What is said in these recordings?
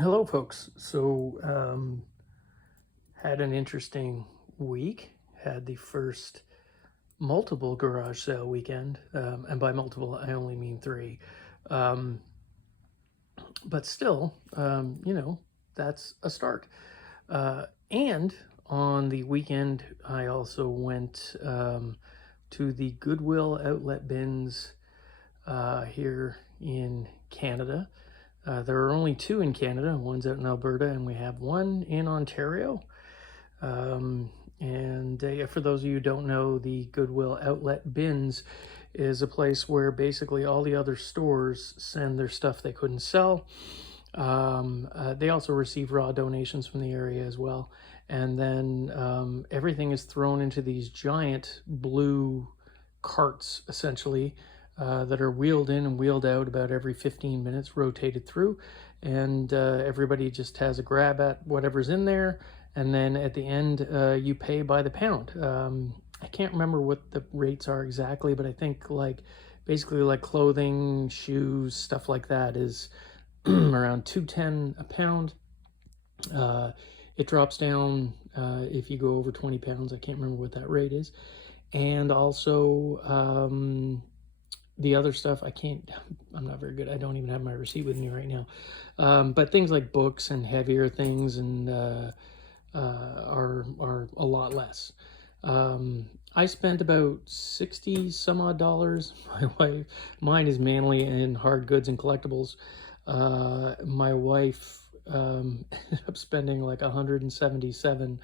Hello, folks. Had an interesting week. Had the first multiple garage sale weekend, and by multiple, I only mean three. Um, but still, that's a start. And on the weekend, I also went to the Goodwill Outlet Bins here in Canada. There are only two in Canada. One's out in Alberta, and we have one in Ontario. And for those of you who don't know, the Goodwill Outlet Bins is a place where basically all the other stores send their stuff they couldn't sell. They also receive raw donations from the area as well. And then everything is thrown into these giant blue carts, essentially, that are wheeled in and wheeled out about every 15 minutes, rotated through. And everybody just has a grab at whatever's in there. And then at the end, you pay by the pound. I can't remember what the rates are exactly, but I think basically like clothing, shoes, stuff like that is around $2.10 a pound. It drops down if you go over 20 pounds. I can't remember what that rate is. And also the other stuff, I'm not very good. I don't even have my receipt with me right now. But things like books and heavier things and are a lot less. I spent about 60 some odd dollars. Mine is mainly in hard goods and collectibles. My wife ended up spending like 177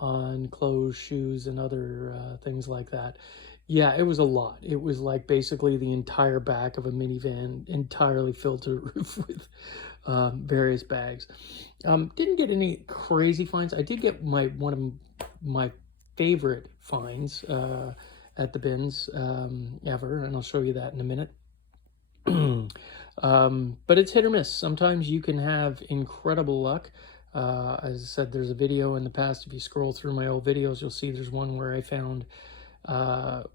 on clothes, shoes, and other things like that. Yeah, it was a lot. It was like basically the entire back of a minivan entirely filled to the roof with various bags. Didn't get any crazy finds. I did get one of my favorite finds at the bins ever, and I'll show you that in a minute. But it's hit or miss. Sometimes you can have incredible luck. As I said, there's a video in the past. If you scroll through my old videos, you'll see there's one where I found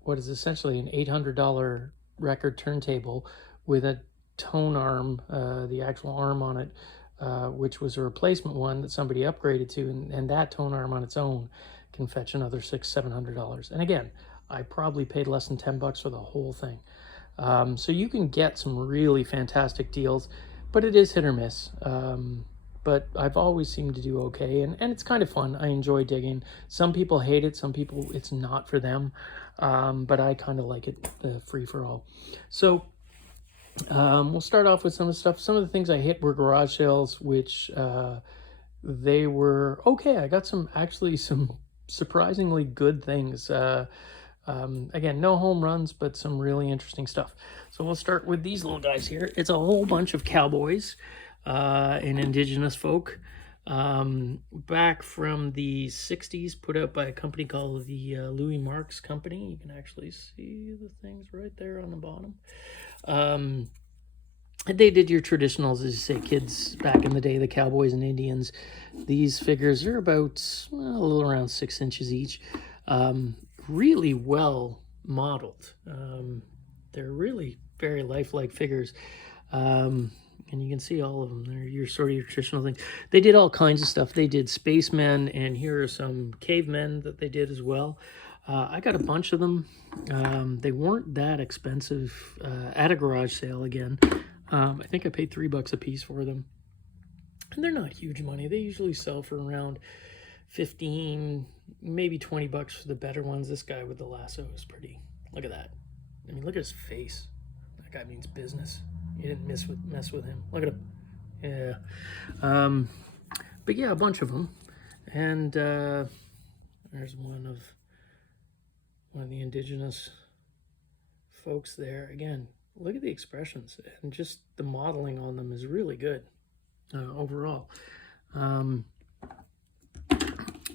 what is essentially an $800 record turntable with a tone arm, the actual arm on it, which was a replacement one that somebody upgraded to, and that tone arm on its own can fetch another $600-700. And again, I probably paid less than $10 for the whole thing. So you can get some really fantastic deals, but it is hit or miss. But I've always seemed to do okay, and it's kind of fun. I enjoy digging. Some people hate it, some people it's not for them, but I kind of like it, the free-for-all. So we'll start off with some of the stuff. Some of the things I hit were garage sales, which they were okay. I got some surprisingly good things. Again, no home runs, but some really interesting stuff. So we'll start with these little guys here. It's a whole bunch of cowboys and indigenous folk back from the 60s, put out by a company called the Marx company. You can actually see the things right there on the bottom. They did your traditionals, as you say, kids back in the day, the cowboys and Indians. These figures are about a little around 6 inches each. Really well modeled. They're really very lifelike figures. And you can see all of them. They're your sort of your traditional thing. They did all kinds of stuff. They did spacemen, and here are some cavemen that they did as well. I got a bunch of them. They weren't that expensive at a garage sale again. I think I paid $3 a piece for them. And they're not huge money. They usually sell for around 15, maybe $20 for the better ones. This guy with the lasso is pretty. Look at that. I mean, look at his face. That guy means business. You didn't mess with him. Look at him. Yeah. But yeah, a bunch of them. And there's one of the indigenous folks there. Again, look at the expressions, and just the modeling on them is really good overall.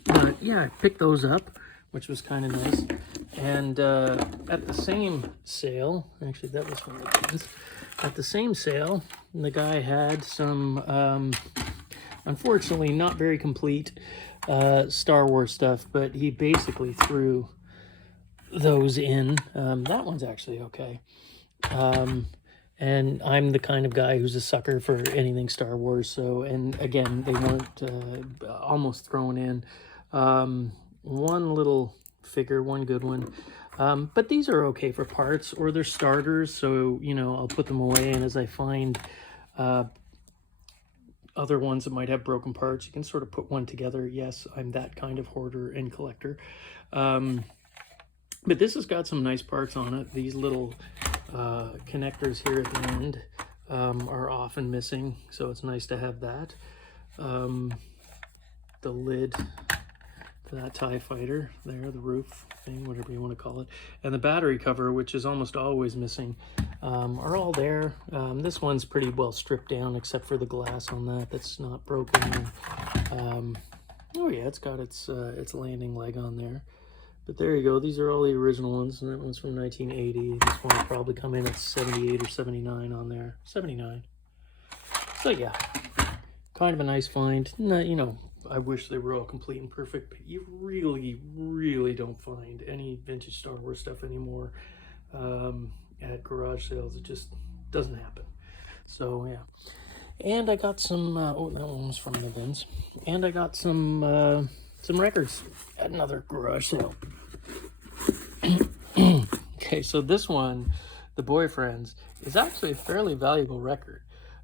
But yeah, I picked those up, which was kind of nice. And at the same sale, actually that was one of the things, at the same sale, the guy had some, unfortunately not very complete Star Wars stuff, but he basically threw those in. That one's actually okay. And I'm the kind of guy who's a sucker for anything Star Wars. So, and again, they weren't almost thrown in. One little figure, one good one. But these are okay for parts, or they're starters. So, you know, I'll put them away. And as I find other ones that might have broken parts, you can sort of put one together. Yes, I'm that kind of hoarder and collector. But this has got some nice parts on it. These little connectors here at the end are often missing, so it's nice to have that. The lid for that TIE fighter there, the roof thing, whatever you want to call it, and the battery cover, which is almost always missing, are all there. This one's pretty well stripped down except for the glass on that that's not broken. Oh yeah, it's got its landing leg on there. But there you go. These are all the original ones, and that one's from 1980. This one will probably come in at 78 or 79 on there. 79. So yeah, kind of a nice find. You know, I wish they were all complete and perfect, but you really, really don't find any vintage Star Wars stuff anymore at garage sales. It just doesn't happen. So yeah. And I got some, oh, that one was from the bins. And I got some records at another garage sale. Okay, so this one, The Boyfriends, is actually a fairly valuable record.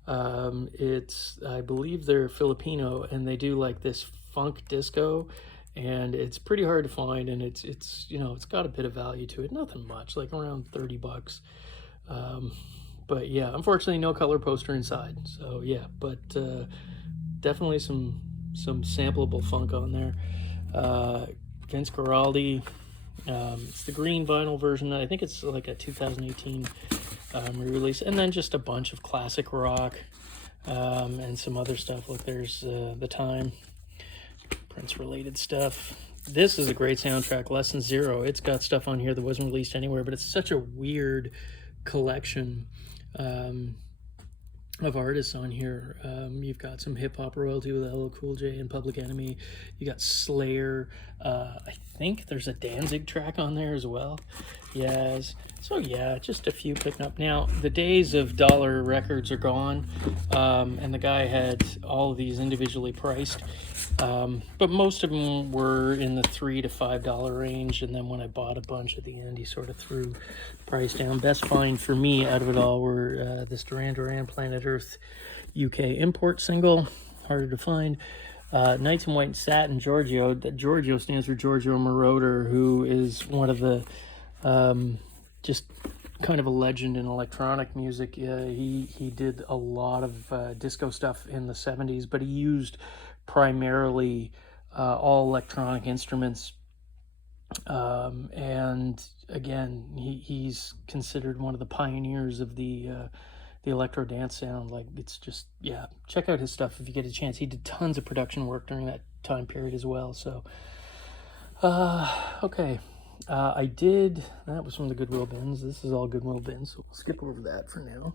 It's, I believe they're Filipino, and they do like this funk disco, and it's pretty hard to find, and it's you know, it's got a bit of value to it. Nothing much, like around 30 bucks. But yeah, unfortunately no color poster inside. So yeah, but definitely some sampleable funk on there. Vince Guaraldi. It's the green vinyl version. I think it's like a 2018 re-release, and then just a bunch of classic rock and some other stuff. Look, there's The Time, Prince related stuff. This is a great soundtrack, Lesson Zero. It's got stuff on here that wasn't released anywhere, but it's such a weird collection of artists on here. You've got some hip-hop royalty with LL Cool J and Public Enemy. You got Slayer. I think there's a Danzig track on there as well. Yes. So yeah, just a few picking up. Now, the days of dollar records are gone, and the guy had all of these individually priced. But most of them were in the $3 to $5 range, and then when I bought a bunch at the end, he sort of threw the price down. Best find for me out of it all were this Duran Duran Planet Earth UK import single, harder to find. Knights in White Satin Giorgio. Giorgio stands for Giorgio Moroder, who is one of the just kind of a legend in electronic music. He did a lot of disco stuff in the 70s, but he used primarily all electronic instruments, and again, he's considered one of the pioneers of the electro dance sound. Like, it's just, yeah, check out his stuff if you get a chance. He did tons of production work during that time period as well. So okay, that was from the Goodwill bins. This is all Goodwill bins, so we'll skip over that for now.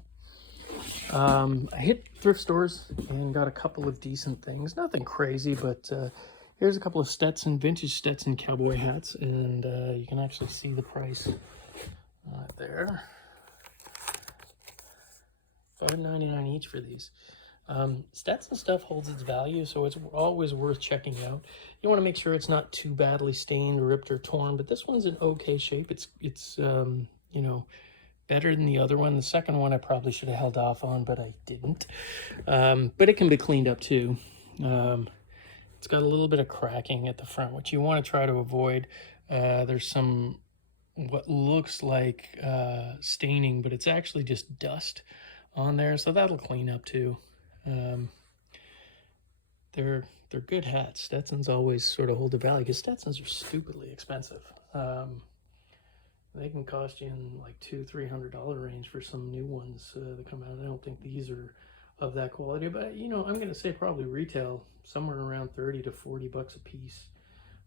I hit thrift stores and got a couple of decent things. Nothing crazy, but here's a couple of vintage Stetson cowboy hats, and you can actually see the price there. $5.99 each for these. Stetson stuff holds its value, so it's always worth checking out. You want to make sure it's not too badly stained, ripped, or torn, but this one's in okay shape. It's you know, better than the other one. The second one I probably should have held off on, but I didn't. But it can be cleaned up too. It's got a little bit of cracking at the front, which you want to try to avoid. There's some what looks like staining, but it's actually just dust on there, so that'll clean up too. They're good hats. Stetsons always sort of hold the value because Stetsons are stupidly expensive. They can cost you in like $200-300 range for some new ones that come out. I don't think these are of that quality, but you know, I'm gonna say probably retail somewhere around 30 to 40 bucks a piece.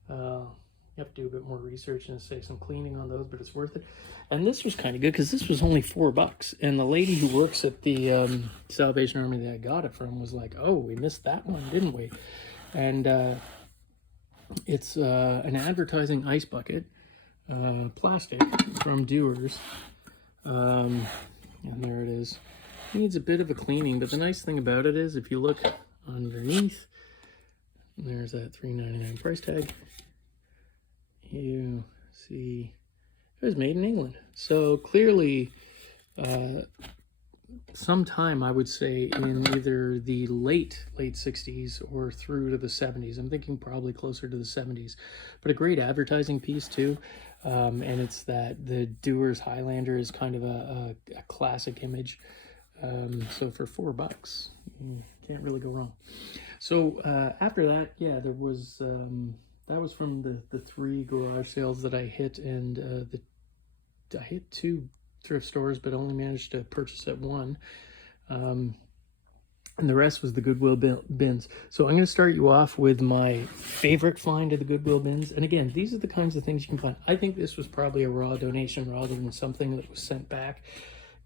You have to do a bit more research and say some cleaning on those, but it's worth it. And this was kind of good because this was only $4, and the lady who works at the Salvation Army that I got it from was like, "Oh, we missed that one, didn't we?" And it's an advertising ice bucket, plastic from Dewar's, and there it is. needs a bit of a cleaning, but the nice thing about it is if you look underneath, there's that $3.99 price tag. You see it was made in England. So clearly sometime, I would say, in either the late 60s or through to the 70s. I'm thinking probably closer to the 70s, but a great advertising piece too. And it's that the Dewar's Highlander is kind of a classic image. So for $4, you can't really go wrong. So after that, yeah, there was that was from the 3 garage sales that I hit, and I hit 2 thrift stores, but only managed to purchase at 1. And the rest was the Goodwill bins. So I'm going to start you off with my favorite find of the Goodwill bins. And again, these are the kinds of things you can find. I think this was probably a raw donation rather than something that was sent back,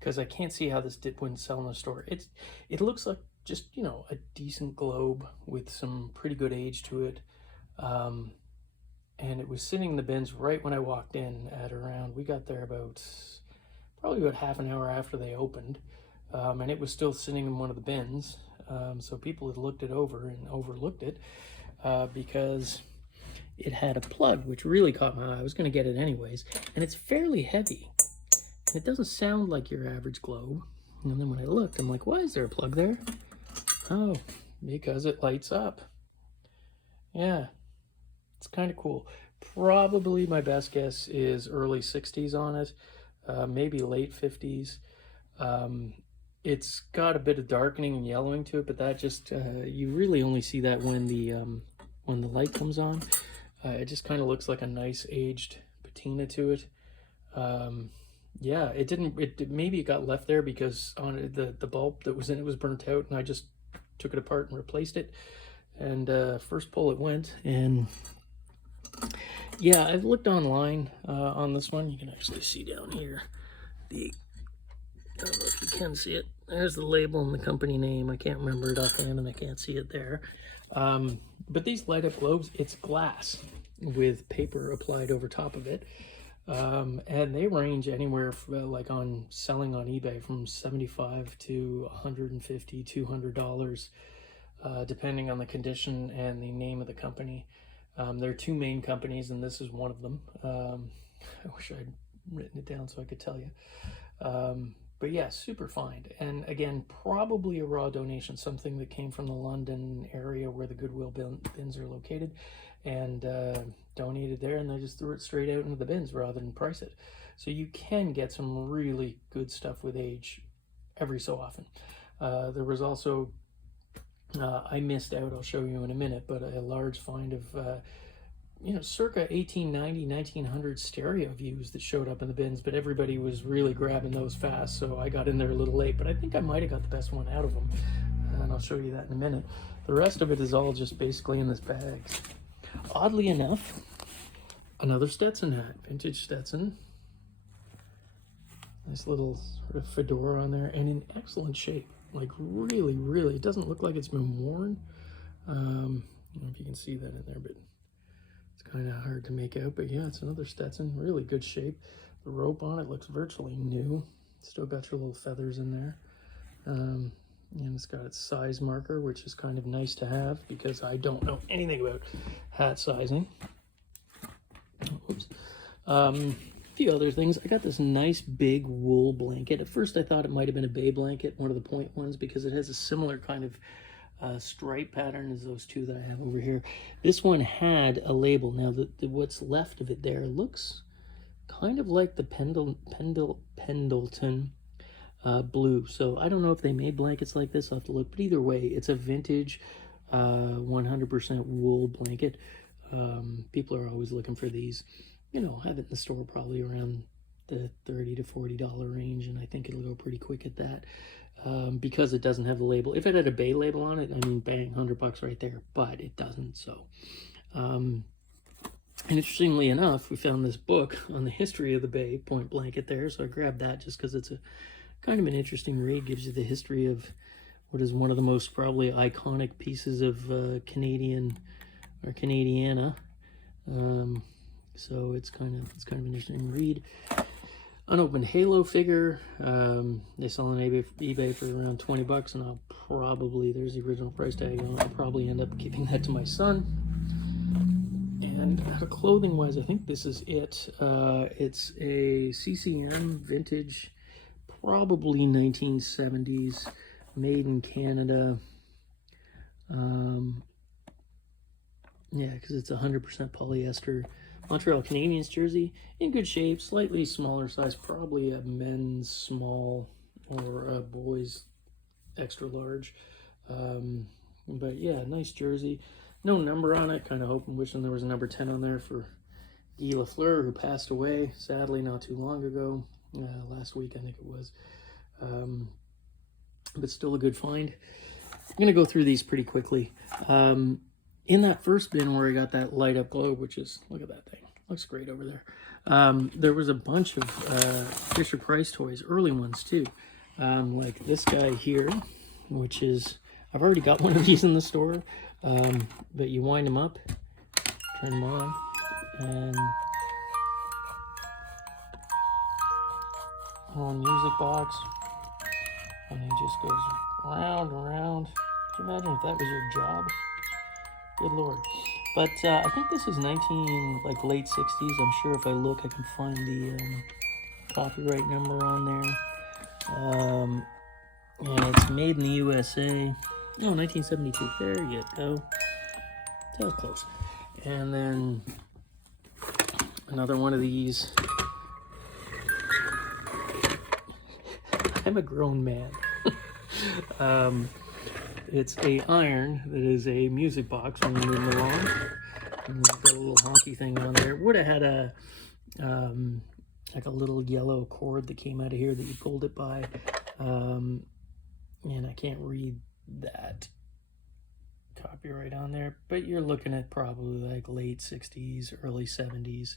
because I can't see how this wouldn't sell in the store. It looks like just, you know, a decent globe with some pretty good age to it. And it was sitting in the bins right when I walked in at around, we got there probably about half an hour after they opened. And it was still sitting in one of the bins. So people had looked it over and overlooked it because it had a plug, which really caught my eye. I was going to get it anyways. And it's fairly heavy. And it doesn't sound like your average globe. And then when I looked, I'm like, why is there a plug there? Oh, because it lights up. Yeah, it's kind of cool. Probably my best guess is early 60s on it, maybe late 50s. It's got a bit of darkening and yellowing to it, but that just, you really only see that when the light comes on. It just kind of looks like a nice aged patina to it. Yeah, maybe it got left there because on it, the bulb that was in it was burnt out, and I just took it apart and replaced it. And first pull it went, and yeah, I've looked online on this one. You can actually see down here I don't know if you can see it. There's the label and the company name. I can't remember it offhand, and I can't see it there. But these light up globes, it's glass with paper applied over top of it. And they range anywhere from, like selling on eBay, from $75 to $150, $200, depending on the condition and the name of the company. There are 2 main companies, and this is one of them. I wish I'd written it down so I could tell you. But yeah, super find. And again, probably a raw donation, something that came from the London area where the Goodwill bins are located, and donated there, and they just threw it straight out into the bins rather than price it. So you can get some really good stuff with age every so often. There was also, I missed out, I'll show you in a minute, but a large find of circa 1890, 1900 stereo views that showed up in the bins, but everybody was really grabbing those fast, so I got in there a little late, but I think I might have got the best one out of them, and I'll show you that in a minute. The rest of it is all just basically in this bag. Oddly enough, another Stetson hat, vintage Stetson. Nice little sort of fedora on there, and in excellent shape. Like really, really, it doesn't look like it's been worn. I don't know if you can see that in there, but it's kind of hard to make out. But yeah, it's another Stetson, really good shape. The rope on it looks virtually new. Still got your little feathers in there. And it's got its size marker, which is kind of nice to have because I don't know anything about hat sizing. Oops. A few other things. I got this nice big wool blanket. At first I thought it might have been a bay blanket, one of the point ones, because it has a similar kind of stripe pattern as those 2 that I have over here. This one had a label. Now what's left of it there looks kind of like the Pendleton blue. So I don't know if they made blankets like this. I'll have to look, but either way, it's a vintage 100% wool blanket. People are always looking for these. Have it in the store probably around the $30 to $40 range, and I think it'll go pretty quick at that because it doesn't have the label. If it had a bay label on it, I mean, bang, $100 right there, but it doesn't. So and interestingly enough, we found this book on the history of the bay, point blanket there, so I grabbed that just because it's a kind of an interesting read. Gives you the history of what is one of the most probably iconic pieces of Canadian or Canadiana. So it's kind of an interesting read. unopened Halo figure. They sell on eBay for around 20 bucks, and I'll probably, there's the original price tag on it, I'll probably end up giving that to my son. And clothing wise, I think this is it. It's a CCM vintage, probably 1970s, made in Canada. Yeah, because it's 100% polyester. Montreal Canadiens jersey, in good shape, slightly smaller size, probably a men's small or a boys extra large. But yeah, nice jersey. No number on it, kind of hoping, wishing there was a number 10 on there for Guy Lafleur, who passed away, sadly, not too long ago. Last week, I think it was. But still a good find. I'm going to go through these pretty quickly. In that first bin where I got that light up globe, which is, look at that thing, looks great over there. There was a bunch of Fisher Price toys, early ones too. Like this guy here, which is, I've already got one of these in the store, but you wind them up, turn them on, and on music box, and he just goes round and round. Could you imagine if that was your job? Good Lord. But I think this is late 60s. I'm sure if I look, I can find the copyright number on there. Yeah, it's made in the USA. Oh, 1972. There you go. That was close. And then another one of these. I'm a grown man. It's a iron that is a music box when you move it along. And it's got a little honky thing on there. Would have had a like a little yellow cord that came out of here that you pulled it by. And I can't read that copyright on there, but you're looking at probably like late 60s, early 70s.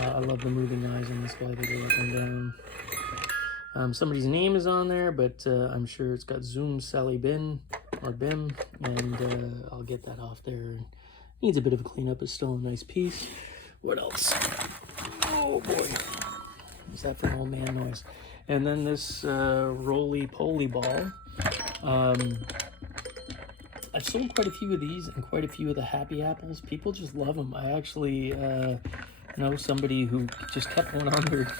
I love the moving eyes on this guy that go up and down. Somebody's name is on there, but I'm sure it's got Zoom Sally Bin or Bim, and I'll get that off there. Needs a bit of a cleanup, but still a nice piece. What else? Oh boy, is that for old man noise? And then this roly-poly ball. I've sold quite a few of these and quite a few of the Happy Apples. People just love them. I actually know somebody who just kept one on their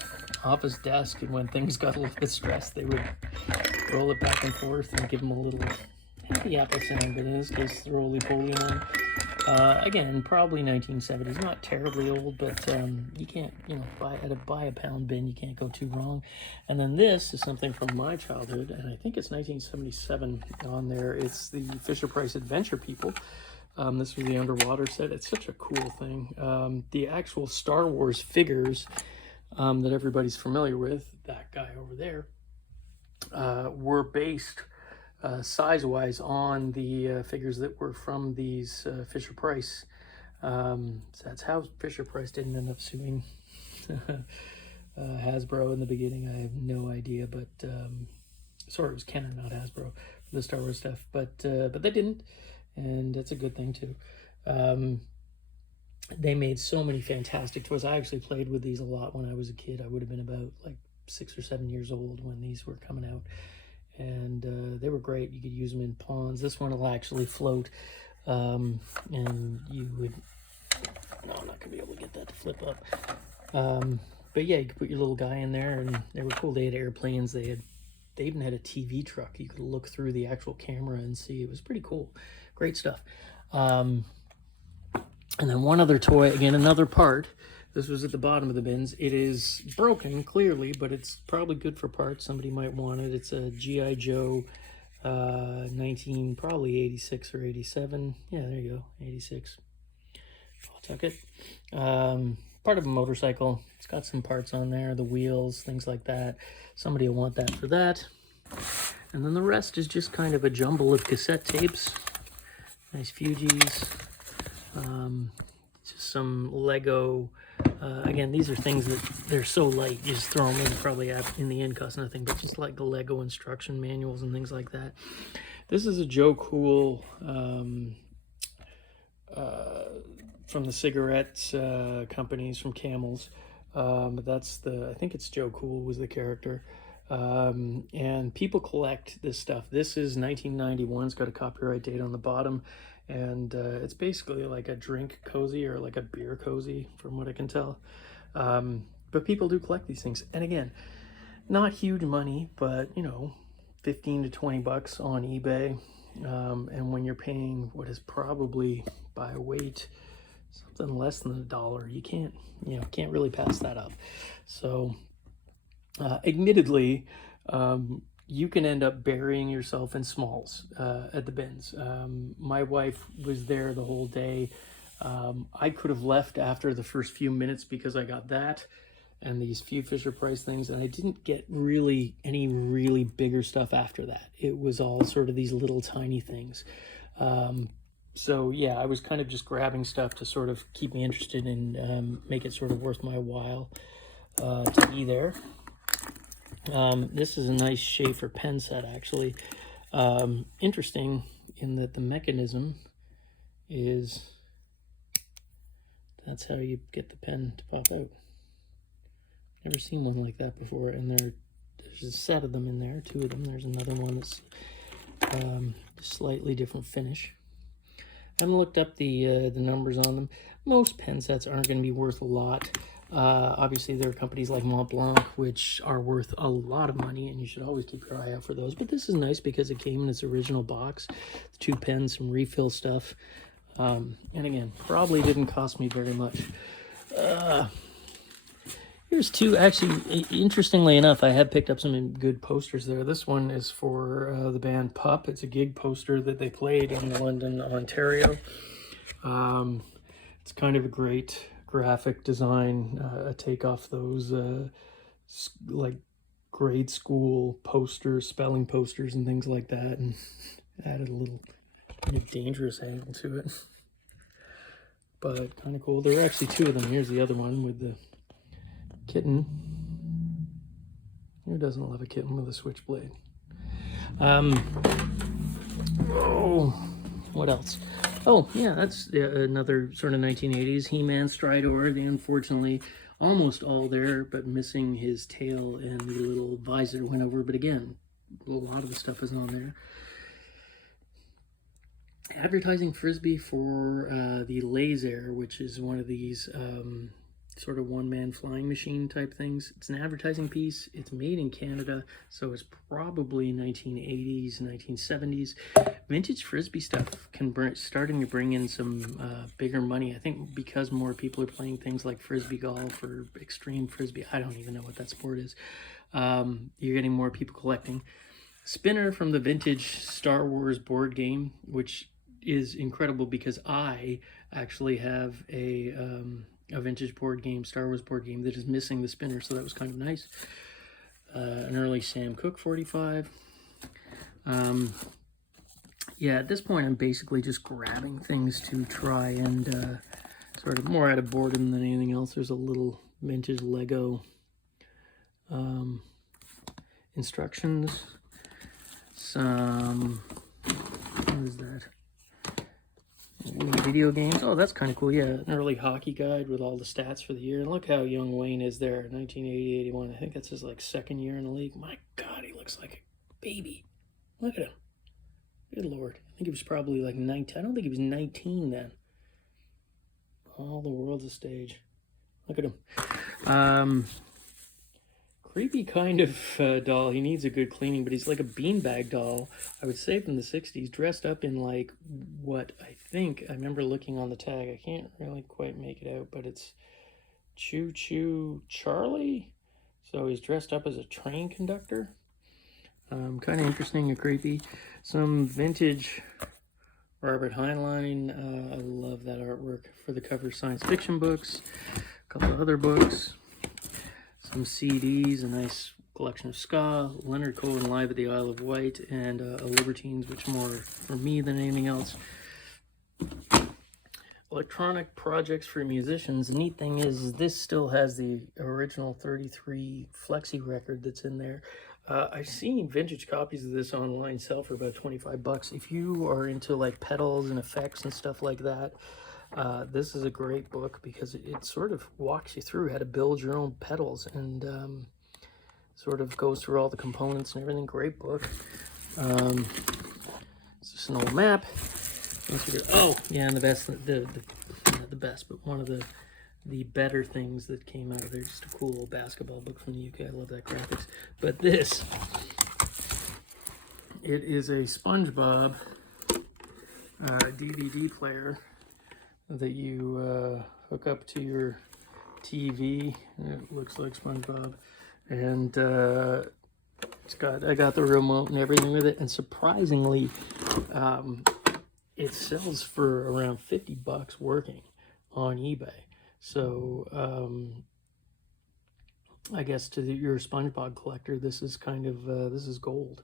office desk, and when things got a little bit stressed, they would roll it back and forth and give them a little Happy Apple sound. But in this case, the roly-poly one. Again, probably 1970s, not terribly old, but you can't, buy a pound bin, you can't go too wrong. And then this is something from my childhood, and I think it's 1977 on there. It's the Fisher Price Adventure People. This was the underwater set. It's such a cool thing. The actual Star Wars figures that everybody's familiar with, that guy over there, were based size-wise on the figures that were from these Fisher Price. So that's how Fisher Price didn't end up suing Hasbro in the beginning. I have no idea, but sorry, it was Kenner, not Hasbro, for the Star Wars stuff. But they didn't, and that's a good thing too. They made so many fantastic toys. I actually played with these a lot when I was a kid. I would have been about like 6 or 7 years old when these were coming out. And they were great. You could use them in ponds. This one will actually float. And you would... No, I'm not going to be able to get that to flip up. But yeah, you could put your little guy in there, and they were cool. They had airplanes. They even had a TV truck. You could look through the actual camera and see. It was pretty cool. Great stuff. And then one other toy, again, another part. This was at the bottom of the bins. It is broken, clearly, but it's probably good for parts. Somebody might want it. It's a G.I. Joe probably 86 or 87. Yeah, there you go, 86. I'll tuck it. Part of a motorcycle. It's got some parts on there, the wheels, things like that. Somebody will want that for that. And then the rest is just kind of a jumble of cassette tapes. Nice Fugees. Just some Lego. Again, these are things that they're so light, you just throw them in, probably in the end cost nothing, but just like the Lego instruction manuals and things like that. This is a Joe Cool from the cigarettes companies, from Camels. But that's I think it's Joe Cool was the character. And people collect this stuff. This is 1991. It's got a copyright date on the bottom. And it's basically like a drink cozy or like a beer cozy, from what I can tell. But people do collect these things. And again, not huge money, but 15 to 20 bucks on eBay. And when you're paying what is probably by weight something less than $1, you can't really pass that up. So admittedly, you can end up burying yourself in smalls at the bins. My wife was there the whole day. I could have left after the first few minutes because I got that and these few Fisher Price things, and I didn't get really any really bigger stuff after that. It was all sort of these little tiny things. So yeah, I was kind of just grabbing stuff to sort of keep me interested and make it sort of worth my while to be there. This is a nice Schaefer pen set, actually. Interesting in that the mechanism is, that's how you get the pen to pop out. Never seen one like that before, and there's a set of them in there, 2 of them. There's another one that's slightly different finish. I haven't looked up the numbers on them. Most pen sets aren't going to be worth a lot. Obviously, there are companies like Montblanc, which are worth a lot of money, and you should always keep your eye out for those. But this is nice because it came in its original box. 2 pens, some refill stuff. And again, probably didn't cost me very much. Here's 2, actually, interestingly enough, I have picked up some good posters there. This one is for the band Pup. It's a gig poster that they played in London, Ontario. It's kind of a great graphic design, a take off those like grade school posters, spelling posters and things like that, and added a little kind of dangerous angle to it. But kind of cool. There are actually 2 of them. Here's the other one with the kitten. Who doesn't love a kitten with a switchblade? Oh, what else? Oh, yeah, that's another sort of 1980s He-Man Stridor. They unfortunately almost all there, but missing his tail and the little visor went over. But again, a lot of the stuff is on there. Advertising frisbee for the Laser, which is one of these sort of one-man flying machine type things. It's an advertising piece. It's made in Canada, so it's probably 1980s, 1970s. Vintage frisbee stuff starting to bring in some bigger money. I think because more people are playing things like frisbee golf or extreme frisbee. I don't even know what that sport is. You're getting more people collecting. Spinner from the vintage Star Wars board game, which is incredible because I actually have a vintage board game, Star Wars board game, that is missing the spinner, so that was kind of nice. An early Sam Cooke 45. Yeah, at this point I'm basically just grabbing things to try and sort of more out of boredom than anything else. There's a little vintage Lego instructions. Some, what is that? Video games. Oh, that's kind of cool. Yeah, an early hockey guide with all the stats for the year. And look how young Wayne is there. 1980-81. I think that's his like 2nd year in the league. My God, he looks like a baby. Look at him. Good Lord. I think he was probably like 19. I don't think he was 19 then. All the world's a stage. Look at him. Creepy kind of doll. He needs a good cleaning, but he's like a beanbag doll, I would say from the 60s, dressed up in like what I think, I remember looking on the tag, I can't really quite make it out, but it's Choo Choo Charlie. So he's dressed up as a train conductor. Kind of interesting and creepy. Some vintage Robert Heinlein. I love that artwork for the cover of science fiction books. A couple of other books. Some CDs, a nice collection of ska, Leonard Cohen live at the Isle of Wight, and a Libertines, which more for me than anything else. Electronic projects for musicians. The neat thing is this still has the original 33 Flexi record that's in there. I've seen vintage copies of this online sell for about 25 bucks. If you are into like pedals and effects and stuff like that, This is a great book because it sort of walks you through how to build your own pedals, and sort of goes through all the components and everything. Great book. It's just an old map. Oh, yeah, and the best, not the best, but one of the better things that came out of there, just a cool old basketball book from the UK. I love that graphics. But this, it is a SpongeBob DVD player that you hook up to your TV. It looks like SpongeBob, and I got the remote and everything with it. And surprisingly, it sells for around $50 working on eBay. So I guess to your SpongeBob collector, this is kind of this is gold.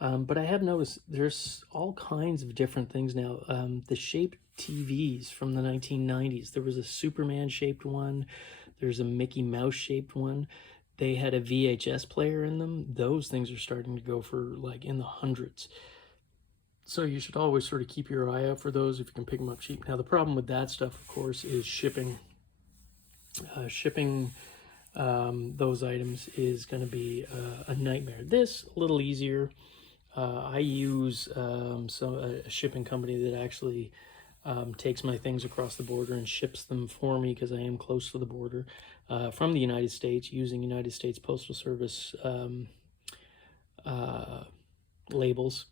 But I have noticed there's all kinds of different things now. The shaped TVs from the 1990s. There was a Superman shaped one. There's a Mickey Mouse shaped one. They had a VHS player in them. Those things are starting to go for like in the hundreds. So you should always sort of keep your eye out for those if you can pick them up cheap. Now the problem with that stuff, of course, is shipping. Shipping those items is going to be a nightmare. This a little easier. I use a shipping company that actually takes my things across the border and ships them for me because I am close to the border from the United States, using United States Postal Service labels.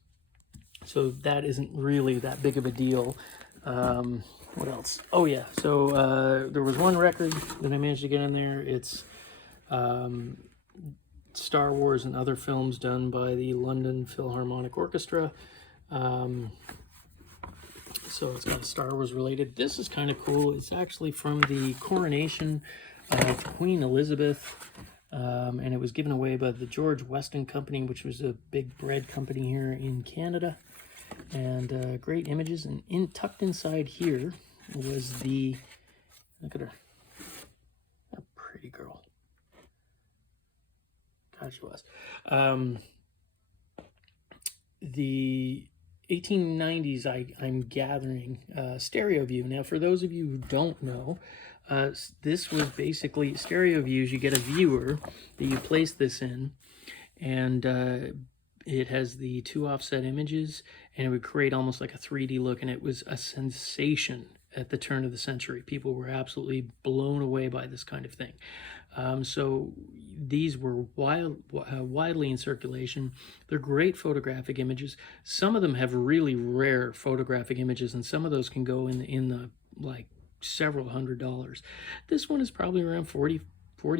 So that isn't really that big of a deal. What else? Oh yeah, so there was one record that I managed to get in there. It's Star Wars and other films done by the London Philharmonic Orchestra. So it's got Star Wars related. This is kind of cool. It's actually from the coronation of Queen Elizabeth, and it was given away by the George Weston Company, which was a big bread company here in Canada. And great images. And tucked inside here was the, look at her, a pretty girl. God, she was. The 1890s, I'm gathering, stereo view. Now, for those of you who don't know, this was basically stereo views. You get a viewer that you place this in, and it has the 2 offset images, and it would create almost like a 3D look, and it was a sensation at the turn of the century. People were absolutely blown away by this kind of thing. So these were widely in circulation. They're great photographic images. Some of them have really rare photographic images, and some of those can go in the like several $100s. This one is probably around $40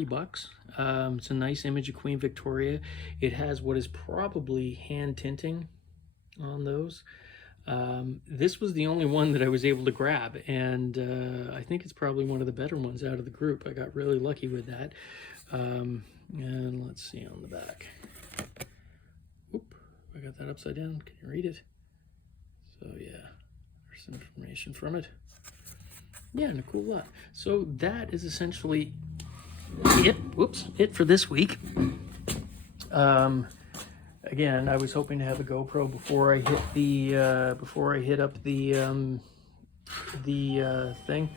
bucks. It's a nice image of Queen Victoria. It has what is probably hand tinting on those. This was the only one that I was able to grab, and I think it's probably one of the better ones out of the group. I got really lucky with that. And let's see on the back. Oop, I got that upside down. Can you read it? So yeah, there's some information from it. Yeah, and a cool lot. So that is essentially it for this week. Again, I was hoping to have a GoPro before I hit up the thing.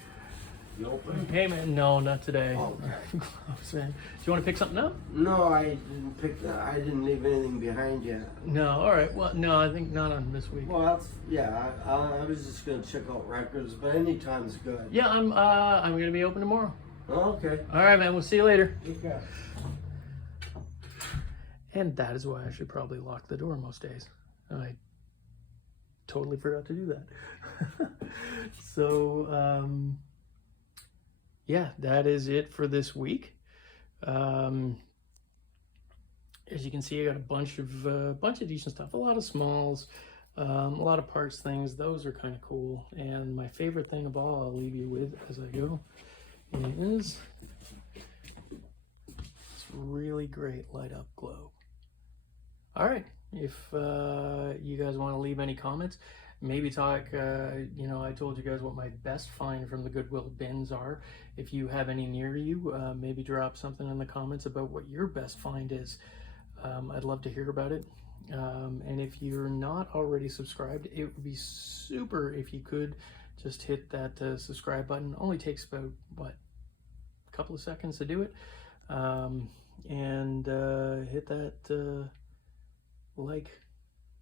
You open? Payment? No, not today. Oh, okay. Do you want to pick something up? No, I didn't pick that. I didn't leave anything behind yet. No. All right. Well, no, I think not on this week. Well, that's, yeah. I was just gonna check out records, but anytime's good. Yeah, I'm gonna be open tomorrow. Oh, okay. All right, man. We'll see you later. Okay. And that is why I should probably lock the door most days. I totally forgot to do that. So, yeah, that is it for this week. As you can see, I got a bunch of decent stuff. A lot of smalls, a lot of parts things. Those are kind of cool. And my favorite thing of all, I'll leave you with as I go, is this really great light up globe. All right, if you guys want to leave any comments, maybe talk, I told you guys what my best find from the Goodwill bins are. If you have any near you, maybe drop something in the comments about what your best find is. I'd love to hear about it. And if you're not already subscribed, it would be super if you could just hit that subscribe button. Only takes about, what, a couple of seconds to do it. And hit that like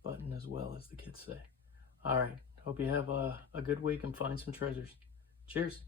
button as well, as the kids say. All right. Hope you have a good week and find some treasures. Cheers.